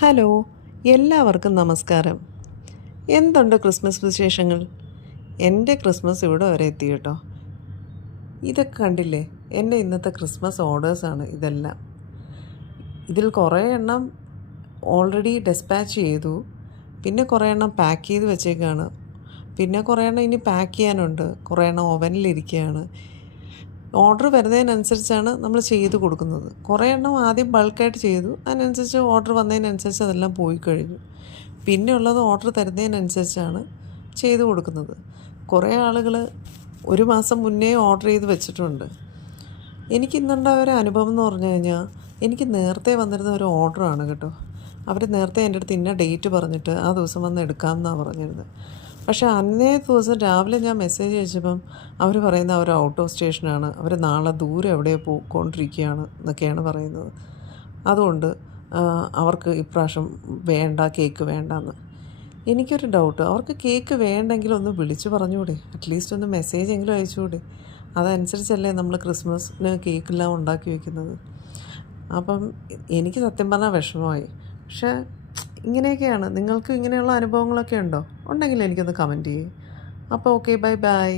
Hello, എല്ലാവർക്കും നമസ്കാരം. എന്തുണ്ട് ക്രിസ്മസ് വിശേഷങ്ങൾ? എൻ്റെ ക്രിസ്മസ് ഇവിടെ വരെ എത്തി കേട്ടോ. ഇതൊക്കെ കണ്ടില്ലേ? എൻ്റെ ഇന്നത്തെ ക്രിസ്മസ് ഓർഡേഴ്സാണ് ഇതെല്ലാം. ഇതിൽ കുറേ എണ്ണം ഓൾറെഡി ഡെസ്പാച്ച് ചെയ്തു, പിന്നെ കുറേ എണ്ണം പാക്ക് ചെയ്ത് വെച്ചേക്കാണ്, പിന്നെ കുറേ എണ്ണം ഇനി പാക്ക് ചെയ്യാനുണ്ട്, കുറേ എണ്ണം ഓവനിലിരിക്കുകയാണ്. ഓർഡർ വരുന്നതിനനുസരിച്ചാണ് നമ്മൾ ചെയ്ത് കൊടുക്കുന്നത്. കുറേ എണ്ണം ആദ്യം ബൾക്കായിട്ട് ചെയ്തു, അതിനനുസരിച്ച് ഓർഡർ വന്നതിനനുസരിച്ച് അതെല്ലാം പോയി കഴിഞ്ഞു. പിന്നെ ഉള്ളത് ഓർഡർ തരുന്നതിനനുസരിച്ചാണ് ചെയ്ത് കൊടുക്കുന്നത്. കുറേ ആളുകൾ ഒരു മാസം മുന്നേ ഓർഡർ ചെയ്ത് വെച്ചിട്ടുണ്ട്. എനിക്കിന്നുണ്ടായ ഒരു അനുഭവം എന്ന് പറഞ്ഞു കഴിഞ്ഞാൽ, എനിക്ക് നേരത്തെ വന്നിരുന്ന ഒരു ഓർഡറാണ് കേട്ടോ. അവർ നേരത്തെ എൻ്റെ അടുത്ത് ഇന്ന ഡേറ്റ് പറഞ്ഞിട്ട് ആ ദിവസം വന്ന് എടുക്കാമെന്നാണ് പറഞ്ഞിരുന്നത്. പക്ഷേ അന്നേ ദിവസം രാവിലെ ഞാൻ മെസ്സേജ് അയച്ചപ്പം അവർ പറയുന്നത് അവർ ഔട്ട് ഓഫ് സ്റ്റേഷനാണ്, അവർ നാളെ ദൂരെ എവിടെയോ പോയിക്കൊണ്ടിരിക്കുകയാണ് എന്നൊക്കെയാണ് പറയുന്നത്. അതുകൊണ്ട് അവർക്ക് ഇപ്രാവശ്യം വേണ്ട, കേക്ക് വേണ്ടെന്ന്. എനിക്കൊരു ഡൗട്ട്, അവർക്ക് കേക്ക് വേണ്ടെങ്കിൽ ഒന്ന് വിളിച്ച് പറഞ്ഞുകൂടെ? അറ്റ്ലീസ്റ്റ് ഒന്ന് മെസ്സേജ് എങ്കിലും അയച്ചുകൂടെ? അതനുസരിച്ചല്ലേ നമ്മൾ ക്രിസ്മസിന് കേക്കെല്ലാം ഉണ്ടാക്കി വയ്ക്കുന്നത്. അപ്പം എനിക്ക് സത്യം പറഞ്ഞാൽ വിഷമമായി. പക്ഷേ ഇങ്ങനെയൊക്കെയാണ്. നിങ്ങൾക്കും ഇങ്ങനെയുള്ള അനുഭവങ്ങളൊക്കെ ഉണ്ടോ? ഉണ്ടെങ്കിൽ എനിക്കൊന്ന് കമൻറ്റ് ചെയ്യേ. അപ്പോൾ ഓക്കെ, ബൈ ബൈ.